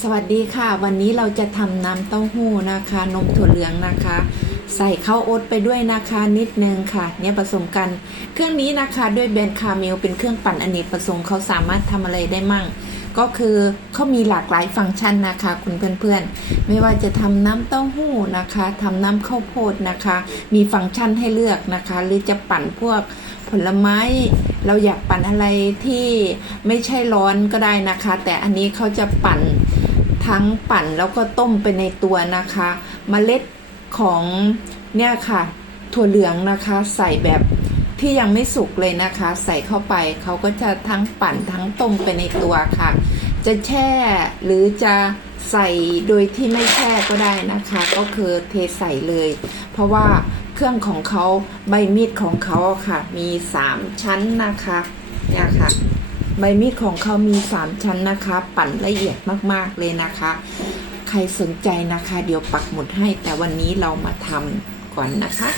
สวัสดีค่ะ วันนี้เราจะทำน้ำเต้าหู้นะคะ นมถั่วเหลืองนะคะ ใส่ข้าวโอ๊ตไปด้วยนะคะนิดนึงค่ะ เนี่ยผสมกัน เครื่องนี้นะคะด้วยแบรนด์คาเมลเป็นเครื่องปั่นอเนกประสงค์เขาสามารถทำอะไรได้มั่ง ก็คือเขามีหลากหลายฟังก์ชันนะคะ คุณเพื่อนๆ ไม่ว่าจะทำน้ำเต้าหู้นะคะทำน้ำข้าวโพดนะคะ มีฟังก์ชันให้เลือกนะคะ หรือจะปั่นพวก ผลไม้เราอยากปั่นอะไรที่ไม่ใช่ร้อนก็ได้นะคะ แต่อันนี้เขาจะปั่นทั้งปั่นแล้วก็ต้มไปในตัวนะคะมเมล็ดของเนี่ยค่ะ ถั่วเหลืองนะคะ ใส่แบบที่ยังไม่สุกเลยนะคะ ใส่เข้าไปเขาก็จะทั้งปั่นทั้งต้มไปในตัวค่ะ จะแช่หรือจะ ใส่โดยที่ไม่แช่ก็ได้นะคะ ก็คือเทใส่เลย เพราะว่าเครื่องของเขาใบมีดของเขาค่ะ มี3ชั้นนะคะเนี่ยค่ะใบมีดของเขามี3ชั้นนะคะ ปั่นละเอียดมากๆเลยนะคะ ใครสนใจนะคะ เดี๋ยวปักหมุดให้แต่วันนี้เรามาทำก่อนนะคะ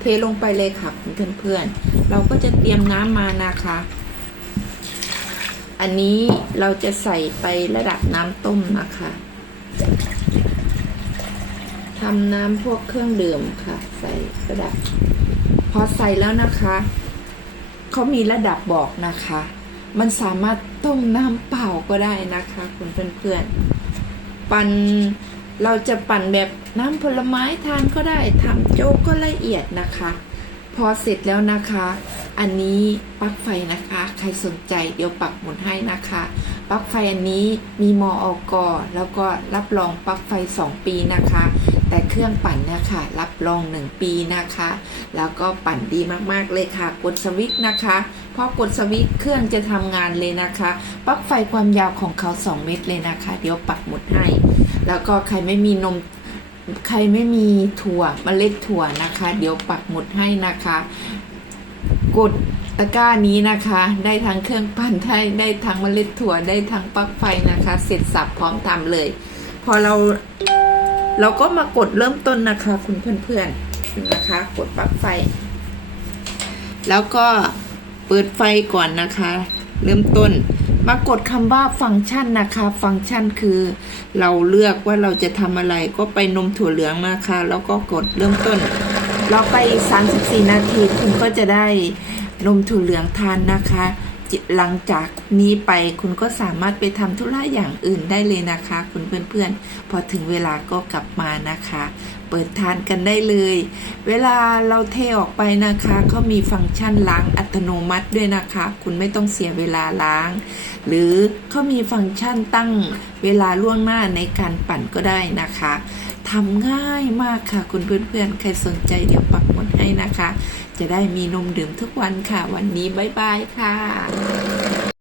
เทลงไปเลยค่ะเพื่อนๆเราก็จะเตรียมน้ำมานะคะอันนี้เราจะใส่ไประดับน้ำต้มนะคะ ทำน้ำพวกเครื่องดื่มค่ะ ใส่ระดับ พอใส่แล้วนะคะ เขามีระดับบอกนะคะ มันสามารถต้มน้ำเปล่าก็ได้นะคะ คุณเพื่อนๆ ปั่นเราจะปั่นแบบน้ำผลไม้ทานก็ได้ทำโจ๊กก็ละเอียดนะคะ พอเสร็จแล้วนะคะ อันนี้ปลั๊กไฟนะคะ ใครสนใจเดี๋ยวปักหมุดให้นะคะ ปลั๊กไฟอันนี้มีมออกแล้วก็รับรองปลั๊กไฟ 2 ปีนะคะ แต่เครื่องปั่นเนี่ยค่ะรับรอง 1 ปีนะคะ แล้วก็ปั่นดีมากๆเลยค่ะ กดสวิตช์นะคะพอกดสวิตช์เครื่องจะทำงานเลยนะคะปลั๊กไฟความยาวของเขา 2 เมตรเลยนะคะ เดี๋ยวปักหมุดให้ แล้วก็ใครไม่มีนมใครไม่มีถั่วเมล็ดถั่วนะคะ เดี๋ยวปักหมุดให้นะคะ กด ตะกร้านี้นะคะ ได้ทั้งเครื่องปั่นได้ได้ทั้งเมล็ดถั่วได้ทั้งปลั๊กไฟนะคะ เสร็จสับพร้อมทำเลย พอเรา เราก็มากดเริ่มต้นนะคะ คุณเพื่อนๆนะคะ กดปลั๊กไฟ แล้วก็เปิดไฟก่อนนะคะ เริ่มต้นมากดคำว่าฟังก์ชันนะคะ ฟังก์ชันคือเราเลือกว่าเราจะทำอะไรก็ไปนมถั่วเหลืองนะคะ แล้วก็กดเริ่มต้น เราไป 34 นาทีคุณก็จะได้ นมถั่วเหลืองทานนะคะจิหลังจากนี้ไปคุณก็สามารถไปทำธุระอย่างอื่นได้เลยนะคะ คุณเพื่อนๆ พอถึงเวลาก็กลับมานะคะ เปิดทานกันได้เลย เวลาเราเทออกไปนะคะเขามีฟังก์ชันล้างอัตโนมัติด้วยนะคะ คุณไม่ต้องเสียเวลาล้าง หรือเขามีฟังก์ชันตั้งเวลาล่วงหน้าในการปั่นก็ได้นะคะทำง่ายมากค่ะคุณเพื่อนๆ ใครสนใจเดี๋ยวปักหมุดให้นะคะ จะได้มีนมดื่มทุกวันค่ะ วันนี้บ๊ายบายค่ะ